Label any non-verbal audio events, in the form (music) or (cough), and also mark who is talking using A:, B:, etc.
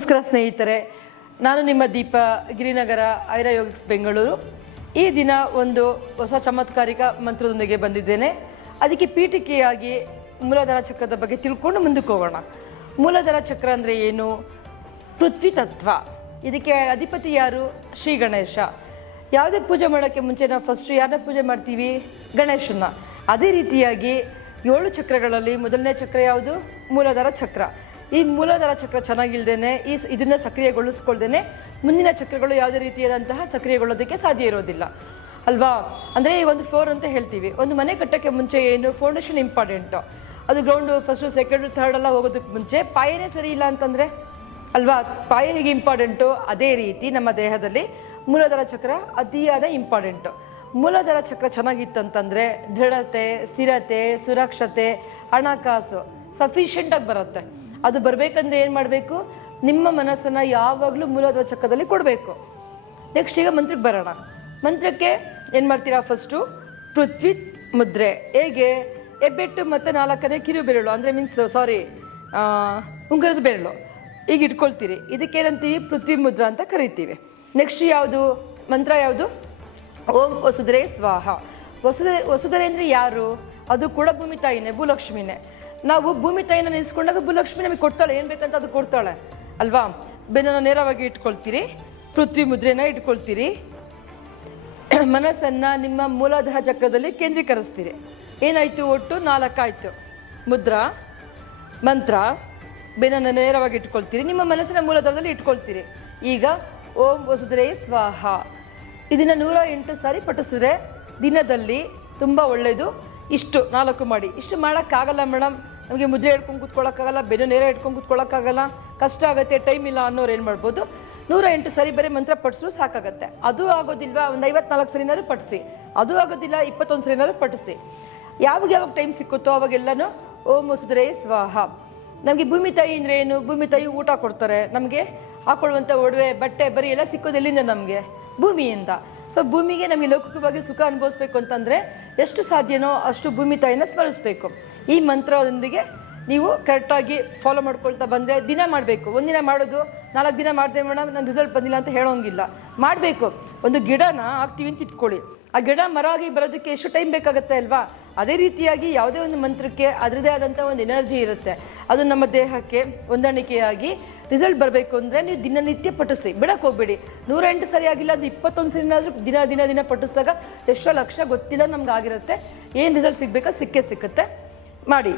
A: ನಮಸ್ಕಾರ ಸ್ನೇಹಿತರೆ, ನಾನು ನಿಮ್ಮ ದೀಪ ಗಿರಿನಗರ ಐರ ಯೋಗಿಕ್ಸ್ ಬೆಂಗಳೂರು. ಈ ದಿನ ಒಂದು ಹೊಸ ಚಮತ್ಕಾರಿಕ ಮಂತ್ರದೊಂದಿಗೆ ಬಂದಿದ್ದೇನೆ. ಅದಕ್ಕೆ ಪೀಠಿಕೆಯಾಗಿ ಮೂಲಧರ ಚಕ್ರದ ಬಗ್ಗೆ ತಿಳ್ಕೊಂಡು ಮುಂದಕ್ಕೆ ಹೋಗೋಣ. ಮೂಲಧರ ಚಕ್ರ ಅಂದರೆ ಏನು? ಪೃಥ್ವಿ ತತ್ವ. ಇದಕ್ಕೆ ಅಧಿಪತಿ ಯಾರು? ಶ್ರೀ ಗಣೇಶ. ಯಾವುದೇ ಪೂಜೆ ಮಾಡೋಕ್ಕೆ ಮುಂಚೆ ನಾವು ಫಸ್ಟು ಯಾರನ್ನ ಪೂಜೆ ಮಾಡ್ತೀವಿ? ಗಣೇಶನ ಅದೇ ರೀತಿಯಾಗಿ ಏಳು ಚಕ್ರಗಳಲ್ಲಿ ಮೊದಲನೇ ಚಕ್ರ ಯಾವುದು? ಮೂಲಧರ ಚಕ್ರ. ಈ ಮೂಲಾಧಾರ ಚಕ್ರ ಚೆನ್ನಾಗಿಲ್ದೇನೆ, ಈ ಇದನ್ನ ಸಕ್ರಿಯಗೊಳಿಸ್ಕೊಳ್ದೇನೆ ಮುಂದಿನ ಚಕ್ರಗಳು ಯಾವುದೇ ರೀತಿಯಾದಂತಹ ಸಕ್ರಿಯಗೊಳ್ಳೋದಕ್ಕೆ ಸಾಧ್ಯ ಇರೋದಿಲ್ಲ. ಅಲ್ವಾ? ಅಂದರೆ ಈ ಒಂದು ಫ್ಲೋರ್ ಅಂತ ಹೇಳ್ತೀವಿ. ಒಂದು ಮನೆ ಕಟ್ಟೋಕ್ಕೆ ಮುಂಚೆ ಏನು? ಫೌಂಡೇಶನ್ ಇಂಪಾರ್ಟೆಂಟು ಅದು ಗ್ರೌಂಡು ಫಸ್ಟು ಸೆಕೆಂಡ್ ಥರ್ಡ್ ಎಲ್ಲ ಹೋಗೋದಕ್ಕೆ ಮುಂಚೆ ಪಾಯನೇ ಸರಿ ಇಲ್ಲ ಅಂತಂದರೆ? ಅಲ್ವಾ? ಪಾಯ ಹೇಗೆ ಇಂಪಾರ್ಟೆಂಟು ಅದೇ ರೀತಿ ನಮ್ಮ ದೇಹದಲ್ಲಿ ಮೂಲಾಧಾರ ಚಕ್ರ ಅತಿಯಾದ ಇಂಪಾರ್ಟೆಂಟು ಮೂಲಾಧಾರ ಚಕ್ರ ಚೆನ್ನಾಗಿತ್ತಂತಂದರೆ ದೃಢತೆ, ಸ್ಥಿರತೆ, ಸುರಕ್ಷತೆ, ಹಣಕಾಸು ಸಫಿಷಿಯೆಂಟಾಗಿ ಬರುತ್ತೆ. ಅದು ಬರಬೇಕಂದ್ರೆ ಏನು ಮಾಡಬೇಕು? ನಿಮ್ಮ ಮನಸ್ಸನ್ನು ಯಾವಾಗಲೂ ಮೂಲಾಧಾರ ಚಕ್ರದಲ್ಲಿ ಕೊಡಬೇಕು. ನೆಕ್ಸ್ಟ್ ಈಗ ಮಂತ್ರಕ್ಕೆ ಬರೋಣ. ಮಂತ್ರಕ್ಕೆ ಏನು ಮಾಡ್ತೀರಾ ಫಸ್ಟು ಪೃಥ್ವಿ ಮುದ್ರೆ. ಹೇಗೆ? ಎಬ್ಬೆಟ್ಟು ಮತ್ತು ನಾಲ್ಕನೇ ಕಿರು ಬೆರಳು, ಅಂದರೆ ಮೀನ್ಸ್ ಸಾರಿ ಉಂಗುರದ ಬೆರಳು. ಈಗ ಇಟ್ಕೊಳ್ತೀರಿ. ಇದಕ್ಕೇನಂತೀವಿ? ಪೃಥ್ವಿ ಮುದ್ರ ಅಂತ ಕರಿತೀವಿ. ನೆಕ್ಸ್ಟ್ ಯಾವುದು? ಮಂತ್ರ ಯಾವುದು? ಓಂ ವಸುಧರೆ ಸ್ವಾಹ. ವಸುಧೆ, ವಸುಧರೆ ಅಂದರೆ ಯಾರು? ಅದು ಕೂಡ ಭೂಮಿ ತಾಯಿನೇ, ಭೂಲಕ್ಷ್ಮಿನೇ. ನಾವು ಭೂಮಿ ತಾಯಿನ ನೆನೆಸ್ಕೊಂಡಾಗ ಭೂಲಕ್ಷ್ಮಿ ನಮಗೆ ಕೊಡ್ತಾಳೆ. ಏನು ಬೇಕಂತ ಅದು ಕೊಡ್ತಾಳೆ. ಅಲ್ವಾ? ಬೆನ್ನ ನೇರವಾಗಿ ಇಟ್ಕೊಳ್ತೀರಿ. ಪೃಥ್ವಿ ಮುದ್ರೆನ ಇಟ್ಕೊಳ್ತೀರಿ. (clears throat) ಮನಸ್ಸನ್ನು ನಿಮ್ಮ ಮೂಲಾಧಾರ ಚಕ್ರದಲ್ಲಿ ಕೇಂದ್ರೀಕರಿಸ್ತೀರಿ. ಏನಾಯಿತು ಒಟ್ಟು? ನಾಲ್ಕಾಯಿತು. ಮುದ್ರಾ, ಮಂತ್ರ ಬೆನ್ನ ನೇರವಾಗಿ ಇಟ್ಕೊಳ್ತೀರಿ. ನಿಮ್ಮ ಮನಸ್ಸಿನ ಮೂಲಾಧಾರದಲ್ಲಿ ಇಟ್ಕೊಳ್ತೀರಿ. ಈಗ, ಓಂ ವಸುದ್ರೆ ಸ್ವಾಹ. ಇದನ್ನು ನೂರ ಎಂಟು ಸಾರಿ ಪಠಿಸಿದ್ರೆ ದಿನದಲ್ಲಿ ತುಂಬ ಒಳ್ಳೆಯದು ಇಷ್ಟು ನಾಲ್ಕು ಮಾಡಿ. ಇಷ್ಟು ಮಾಡೋಕ್ಕಾಗಲ್ಲ ಮೇಡಮ್. ನಮಗೆ ಮುದ್ರೆ ಹಿಡ್ಕೊಂಡು ಕೂತ್ಕೊಳ್ಳೋಕ್ಕಾಗಲ್ಲ ಬೆನ್ನು ನೇರ ಹಿಡ್ಕೊಂಡು ಕೂತ್ಕೊಳ್ಳೋಕ್ಕಾಗಲ್ಲ ಕಷ್ಟ ಆಗುತ್ತೆ ಟೈಮ್ ಇಲ್ಲ ಅನ್ನೋರು ಏನು ಮಾಡ್ಬೋದು? ನೂರ ಎಂಟು ಸರಿ ಬರೀ ಮಂತ್ರ ಪಠಿಸಿದ್ರು ಸಾಕಾಗುತ್ತೆ. ಅದು ಆಗೋದಿಲ್ವಾ? ಒಂದು ಐವತ್ನಾಲ್ಕು ಸರಿನಾದ್ರು ಪಠಿಸಿ. ಅದು ಆಗೋದಿಲ್ಲ, ಇಪ್ಪತ್ತೊಂದು ಸರಿನಾದ್ರು ಪಠಿಸಿ. ಯಾವಾಗ ಯಾವಾಗ ಟೈಮ್ ಸಿಕ್ಕುತ್ತೋ ಅವಾಗೆಲ್ಲನೂ, ಓಂ ಮುಸುದ್ರೆ ಸ್ವಾಹ. ನಮಗೆ ಭೂಮಿ ತಾಯಿ ಅಂದರೆ ಏನು? ಭೂಮಿ ತಾಯಿ ಊಟ ಕೊಡ್ತಾರೆ. ನಮಗೆ ಹಾಕೊಳ್ಳುವಂಥ ಒಡವೆ, ಬಟ್ಟೆ, ಬರೀ ಎಲ್ಲ ಸಿಕ್ಕೋದು ಎಲ್ಲಿಂದ ನಮಗೆ? ಭೂಮಿಯಿಂದ. ಸೊ ಭೂಮಿಗೆ ನಮಗೆ ಲೌಕಿಕವಾಗಿ ಸುಖ ಅನುಭವಿಸ್ಬೇಕು ಅಂತಂದರೆ ಎಷ್ಟು ಸಾಧ್ಯನೋ ಅಷ್ಟು ಭೂಮಿ ತಾಯಿನ ಸ್ಮರಿಸ್ಬೇಕು. ಈ ಮಂತ್ರದೊಂದಿಗೆ ನೀವು ಕರೆಕ್ಟಾಗಿ ಫಾಲೋ ಮಾಡ್ಕೊಳ್ತಾ ಬಂದರೆ ದಿನ ಮಾಡಬೇಕು. ಒಂದಿನ ಮಾಡೋದು, ನಾಲ್ಕು ದಿನ ಮಾಡಿದೆ ಮೇಡಮ್ ನನ್ನ ರಿಸಲ್ಟ್ ಬಂದಿಲ್ಲ ಅಂತ ಹೇಳೋಂಗಿಲ್ಲ. ಮಾಡಬೇಕು. ಒಂದು ಗಿಡನ ಹಾಕ್ತೀವಿ ಅಂತ ಇಟ್ಕೊಳ್ಳಿ. ಆ ಗಿಡ ಮರ ಆಗಿ ಬರೋದಕ್ಕೆ ಎಷ್ಟು ಟೈಮ್ ಬೇಕಾಗುತ್ತೆ ಅಲ್ವಾ? ಅದೇ ರೀತಿಯಾಗಿ ಯಾವುದೇ ಒಂದು ಮಂತ್ರಕ್ಕೆ ಅದರದೇ ಆದಂಥ ಒಂದು ಎನರ್ಜಿ ಇರುತ್ತೆ. ಅದು ನಮ್ಮ ದೇಹಕ್ಕೆ ಹೊಂದಾಣಿಕೆಯಾಗಿ ರಿಸಲ್ಟ್ ಬರಬೇಕು ಅಂದರೆ ನೀವು ದಿನನಿತ್ಯ ಪಟ್ಟಿಸಿ ಬಿಡಕ್ಕೆ ಹೋಗ್ಬೇಡಿ. ನೂರೆಂಟು ಸರಿ ಆಗಿಲ್ಲ ಅದು ಇಪ್ಪತ್ತೊಂದು ಸರಿನಾದರೂ ದಿನ ದಿನ ದಿನ ಪಠಿಸಿದಾಗ ಎಷ್ಟೋ ಲಕ್ಷ ಗೊತ್ತಿಲ್ಲ ನಮ್ಗೆ ಆಗಿರುತ್ತೆ. ಏನು ರಿಸಲ್ಟ್ ಸಿಗಬೇಕಾ ಸಿಕ್ಕೇ ಸಿಕ್ಕುತ್ತೆ. ಮಾಡಿ.